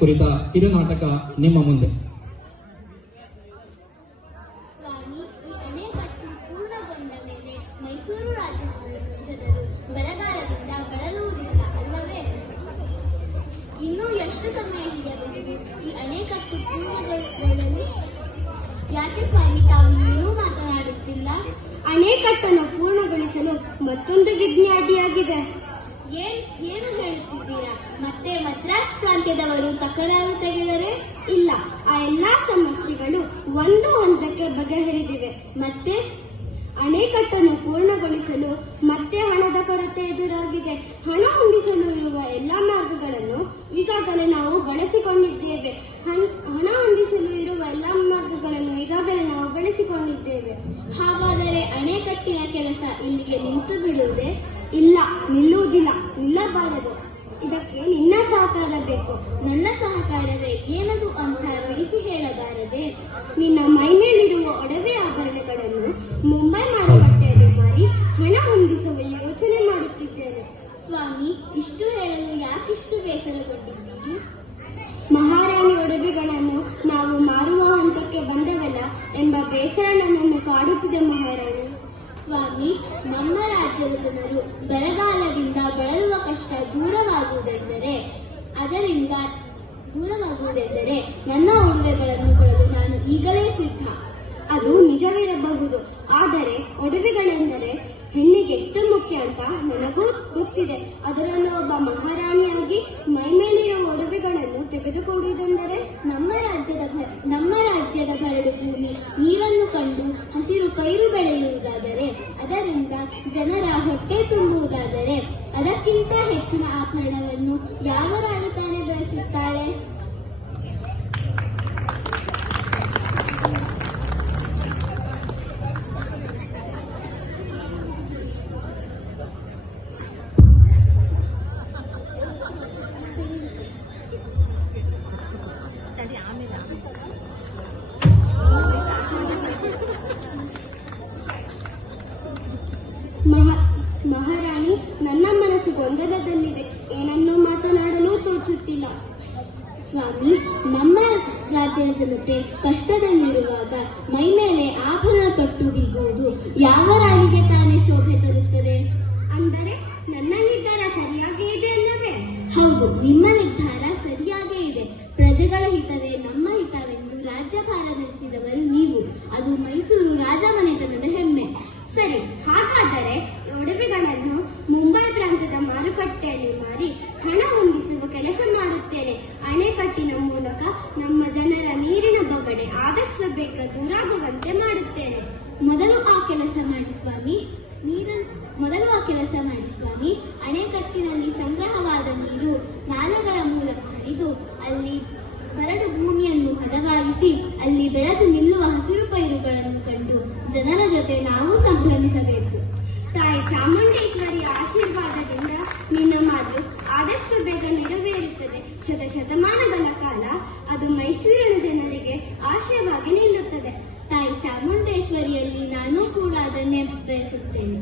ಕುರಿತ ಕಿರುನಾಟಕ ನಿಮ್ಮ ಮುಂದೆ. ಸ್ವಾಮಿ, ಈ ಅಣೆಕಟ್ಟು ಪೂರ್ಣಗೊಂಡ ಮೇಲೆ ಮೈಸೂರು ರಾಜ್ಯದ ಜನರು ಬರಗಾಲದಿಂದ ಬಳಲುವುದಿಲ್ಲ ಅಲ್ಲವೇ? ಇನ್ನೂ ಎಷ್ಟು ಸಮಯ ಹಿಡಿಯಬಹುದು ಈ ಅಣೆಕಟ್ಟು ಪೂರ್ಣಗೊಳ್ಳಲು? ಯಾಕೆ ಸ್ವಾಮಿ ತಾವು ಏನೂ ಮಾತನಾಡುತ್ತಿಲ್ಲ? ಅಣೆಕಟ್ಟನ್ನು ಪೂರ್ಣಗೊಳಿಸಲು ಮತ್ತೊಂದು ವಿಘ್ನ ಅಡ್ಡಿಯಾಗಿದೆ. ಏನು ಹೇಳುತ್ತಿದ್ದೀರಾ? ಮತ್ತೆ ಮದ್ರಾಸ್ ಪ್ರಾಂತ್ಯದವರು ತಕರಾರು ತೆಗೆದರೆ? ಇಲ್ಲ, ಆ ಎಲ್ಲಾ ಸಮಸ್ಯೆಗಳು ಒಂದಕ್ಕೆ ಬಗೆಹರಿದಿವೆ. ಮತ್ತೆ ಅಣೆಕಟ್ಟನ್ನು ಪೂರ್ಣಗೊಳಿಸಲು ಮತ್ತೆ ಹಣದ ಕೊರತೆ ಎದುರಾಗಿದೆ. ಹಣ ಹೊಂದಿಸಲು ಇರುವ ಎಲ್ಲಾ ಮಾರ್ಗಗಳನ್ನು ಈಗಾಗಲೇ ನಾವು ಬಳಸಿಕೊಂಡಿದ್ದೇವೆ. ಹಣ ಹೊಂದಿಸಲು ಇರುವ ಎಲ್ಲಾ ಮಾರ್ಗಗಳನ್ನು ಈಗಾಗಲೇ ನಾವು ಬಳಸಿಕೊಂಡಿದ್ದೇವೆ. ಹಾಗಾದರೆ ಅಣೆಕಟ್ಟಿನ ಕೆಲಸ ಇಲ್ಲಿಗೆ ನಿಂತು ಬಿಡುವುದೇ? ಇಲ್ಲ, ನಿಲ್ಲುವುದಿಲ್ಲ, ನಿಲ್ಲಬಾರದು. ಇದಕ್ಕೆ ನಿನ್ನ ಸಹಕಾರ ಬೇಕು. ನನ್ನ ಸಹಕಾರವೇ? ಏನದು ಅಂತ ಬಿಡಿಸಿ ಹೇಳಬಾರದೆ? ನಿನ್ನ ಮೈಮೇಲಿರುವ ಒಡವೆ ಆಭರಣಗಳನ್ನು ಮುಂಬೈ ಮಾರುಕಟ್ಟೆಯಲ್ಲಿ ಮಾರಿ ಹಣ ಹೊಂದಿಸುವ ಯೋಚನೆ ಮಾಡುತ್ತಿದ್ದೇನೆ. ಸ್ವಾಮಿ, ಇಷ್ಟು ಹೇಳಲು ಯಾಕಿಷ್ಟು ಬೇಸರಗೊಂಡಿದ್ದೀರಿ? ಮಹಾರಾಣಿ ಒಡವೆಗಳನ್ನು ನಾವು ಮಾರುವ ಹಂತಕ್ಕೆ ಬಂದವಲ್ಲ ಎಂಬ ಬೇಸರ ನನ್ನನ್ನು ಕಾಡುತ್ತಿದೆ ಮಹಾರಾಣಿ. ಸ್ವಾಮಿ, ನಮ್ಮ ರಾಜ್ಯದ ಜನರು ಬರಗಾಲದಿಂದ ಬಳಲುವ ಕಷ್ಟ ದೂರವಾಗುವುದೆಂದರೆ ನನ್ನ ಒಡವೆಗಳನ್ನು ಕೊಡಲು ನಾನು ಈಗಲೇ ಸಿದ್ಧ. ಅದು ನಿಜವಿರಬಹುದು, ಆದರೆ ಒಡವೆಗಳೆಂದರೆ ಹೆಣ್ಣಿಗೆ ಎಷ್ಟು ಮುಖ್ಯ ಅಂತ ನನಗೂ ಗೊತ್ತಿದೆ. ಅದರಲ್ಲೂ ಒಬ್ಬ ಮಹಾರಾಣಿಯಾಗಿ ಮೈಮೇಲಿರುವ ಒಡವೆಗಳನ್ನು ತೆಗೆದುಕೊಡುವುದೆಂದರೆ? ನಮ್ಮ ರಾಜ್ಯದ ಬರಡು ಭೂಮಿ ನೀರನ್ನು ಕಂಡು ಹಸಿರು ಪೈರು ಬೆಳೆಯುವುದಾದರೆ, ಅದರಿಂದ ಜನರ ಹೊಟ್ಟೆ ತುಂಬುವುದಾದರೆ, ಅದಕ್ಕಿಂತ ಹೆಚ್ಚಿನ ಆಭರಣವನ್ನು ಯಾವ ರಾಣಿ ತಾನೇ ಬಯಸುತ್ತಾಳೆ? ಮಹಾರಾಣಿ, ನನ್ನ ಮನಸ್ಸು ಗೊಂದಲದಲ್ಲಿದೆ. ಏನನ್ನೂ ಮಾತನಾಡಲು ತೋಚುತ್ತಿಲ್ಲ. ಸ್ವಾಮಿ, ನಮ್ಮ ರಾಜ್ಯದ ಜನತೆ ಕಷ್ಟದಲ್ಲಿರುವಾಗ ಮೈ ಮೇಲೆ ಆಭರಣ ತೊಟ್ಟು ಬೀಗುವುದು ಯಾವ ರಾಣಿಗೆ ತಾನೇ ಶೋಭೆ ತರುತ್ತದೆ? ಅಂದರೆ ನನ್ನ ನಿರ್ಧಾರ ಸರಿಯಾಗೇ ಇದೆ ಅಲ್ಲವೇ? ಹೌದು, ನಿಮ್ಮ ನಿರ್ಧಾರ ಸರಿಯಾಗೇ ಇದೆ. ಪ್ರಜೆಗಳ ಹಿತವೇ ನಮ್ಮ ಹಿತವೆಂದು ರಾಜ್ಯಭಾರ ನಡೆಸಿದವರು ನೀವು. ಅದು ಮೈಸೂರು ರಾಜಮನೆತನದ ಹೆಮ್ಮೆ. ಸರಿ, ಹಾಗಾದರೆ ಒಡವೆಗಳನ್ನು ಮುಂಬೈ ಪ್ರಾಂತ್ಯದ ಮಾರುಕಟ್ಟೆಯಲ್ಲಿ ಮಾರಿ ಹಣ ಹೊಂದಿಸುವ ಕೆಲಸ ಮಾಡುತ್ತೇನೆ. ಅಣೆಕಟ್ಟಿನ ಮೂಲಕ ನಮ್ಮ ಜನರ ನೀರಿನ ಬವಣೆ ಆದಷ್ಟು ಬೇಗ ದೂರಾಗುವಂತೆ ಮಾಡುತ್ತೇನೆ. ಮೊದಲು ಆ ಕೆಲಸ ಮಾಡಿ ಸ್ವಾಮಿ. ಅಣೆಕಟ್ಟಿನಲ್ಲಿ ಸಂಗ್ರಹವಾದ ನೀರು ನಾಲೆಗಳ ಮೂಲಕ ಹರಿದು ಅಲ್ಲಿ ಬರಡು ಭೂಮಿಯನ್ನು ಹದವಾಗಿಸಿ ಅಲ್ಲಿ ಬೆಳೆದು ನಿಲ್ಲುವ ಹಸಿರು ಪೈರುಗಳನ್ನು ಕಂಡು ಜನರ ಜೊತೆ ನಾವು ಸಂಭ್ರಮಿಸಬೇಕು. ತಾಯಿ ಚಾಮುಂಡೇಶ್ವರಿಯ ಆಶೀರ್ವಾದದಿಂದ ನಿನ್ನ ಮಾತು ಆದಷ್ಟು ಬೇಗ ನೆರವೇರುತ್ತದೆ. ಶತಮಾನಗಳ ಕಾಲ ಅದು ಮೈಸೂರಿನ ಜನರಿಗೆ ಆಶಯವಾಗಿ ನಿಲ್ಲುತ್ತದೆ. ತಾಯಿ ಚಾಮುಂಡೇಶ್ವರಿಯಲ್ಲಿ ನಾನು ಕೂಡ ಅದನ್ನೇ ಬಯಸುತ್ತೇನೆ.